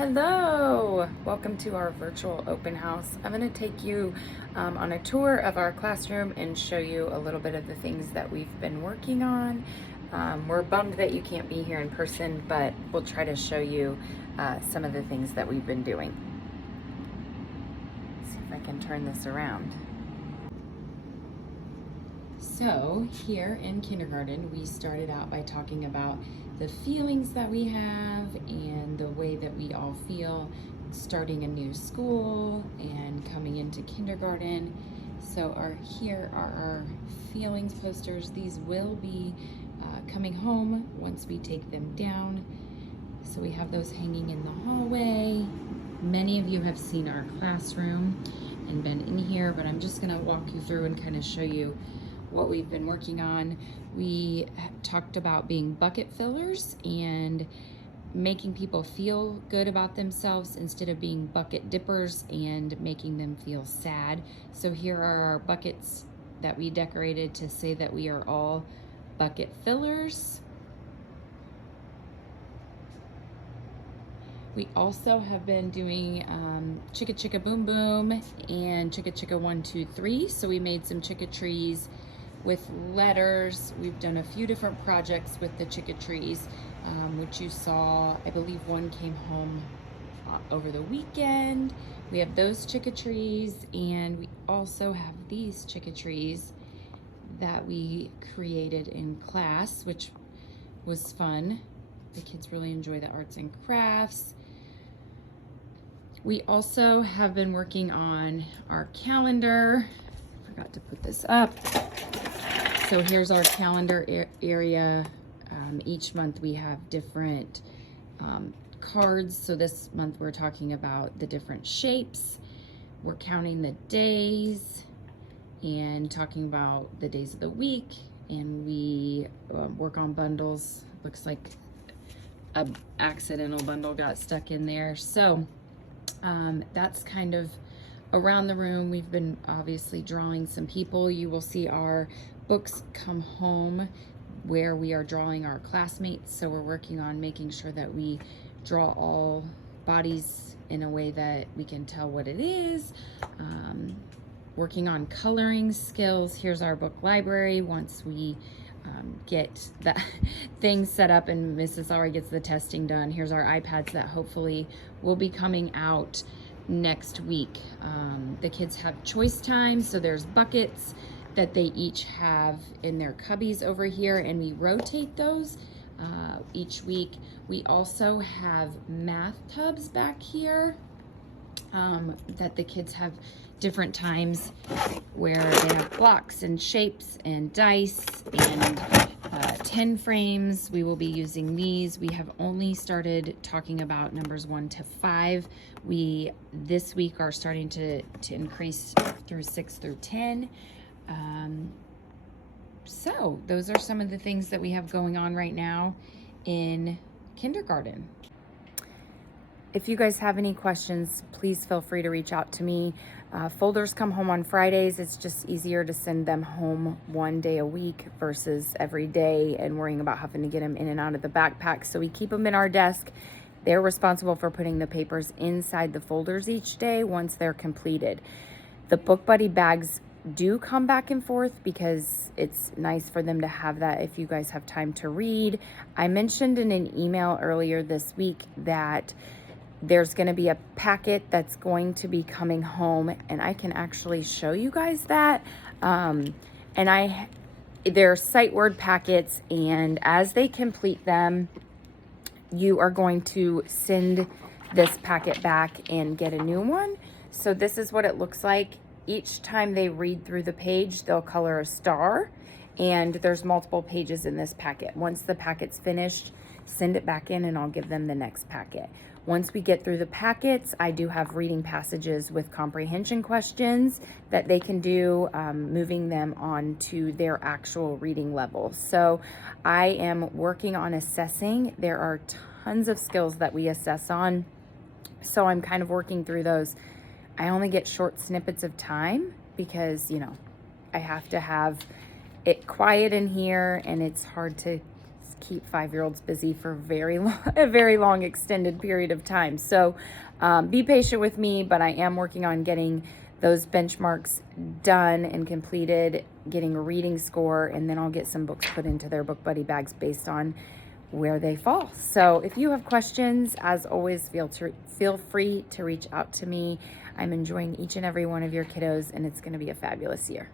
Hello! Welcome to our virtual open house. I'm going to take you on a tour of our classroom and show you a little bit of the things that we've been working on. We're bummed that you can't be here in person, but we'll try to show you some of the things that we've been doing. Let's see if I can turn this around. So here in kindergarten, we started out by talking about the feelings that we have and the way that we all feel starting a new school and coming into kindergarten. So here are our feelings posters. These will be coming home once we take them down. So we have those hanging in the hallway. Many of you have seen our classroom and been in here, but I'm just gonna walk you through and kind of show you what we've been working on. We talked about being bucket fillers and making people feel good about themselves instead of being bucket dippers and making them feel sad. So here are our buckets that we decorated to say that we are all bucket fillers. We also have been doing Chicka Chicka Boom Boom and Chicka Chicka 1 2 3. So we made some chicka trees with letters. We've done a few different projects with the chicka trees, which you saw. I believe one came home over the weekend. We have those chicka trees, and we also have these chicka trees that we created in class, which was fun. The kids really enjoy the arts and crafts. We also have been working on our calendar. I forgot to put this up. So here's our calendar area. Each month we have different cards. So this month we're talking about the different shapes. We're counting the days and talking about the days of the week. And we work on bundles. Looks like an accidental bundle got stuck in there. So that's kind of around the room. We've been obviously drawing some people. You will see our books come home where we are drawing our classmates. So we're working on making sure that we draw all bodies in a way that we can tell what it is. Working on coloring skills. Here's our book library. Once we get that thing set up and Mrs. Lowry gets the testing done, here's our iPads that hopefully will be coming out next week. The kids have choice time, so there's buckets that they each have in their cubbies over here, and we rotate those each week. We also have math tubs back here that the kids have different times where they have blocks and shapes and dice and 10 frames. We will be using these. We have only started talking about numbers 1 to 5. We this week are starting to increase through 6 through 10. So those are some of the things that we have going on right now in kindergarten. If you guys have any questions, please feel free to reach out to me. Folders come home on Fridays. It's just easier to send them home one day a week versus every day and worrying about having to get them in and out of the backpack. So we keep them in our desk. They're responsible for putting the papers inside the folders each day once they're completed. The Book Buddy bags do come back and forth because it's nice for them to have that if you guys have time to read. I mentioned in an email earlier this week that there's going to be a packet that's going to be coming home, and I can actually show you guys that. They're sight word packets, and as they complete them, you are going to send this packet back and get a new one. So this is what it looks like. Each time they read through the page, they'll color a star, and there's multiple pages in this packet. Once the packet's finished, send it back in and I'll give them the next packet. Once we get through the packets, I do have reading passages with comprehension questions that they can do, moving them on to their actual reading level. So I am working on assessing. There are tons of skills that we assess on, so I'm kind of working through those. I only get short snippets of time because, I have to have it quiet in here, and it's hard to keep 5-year-olds busy for a very long extended period of time. So be patient with me, but I am working on getting those benchmarks done and completed, getting a reading score, and then I'll get some books put into their book buddy bags based on where they fall. So if you have questions, as always, feel free to reach out to me. I'm enjoying each and every one of your kiddos, and it's going to be a fabulous year.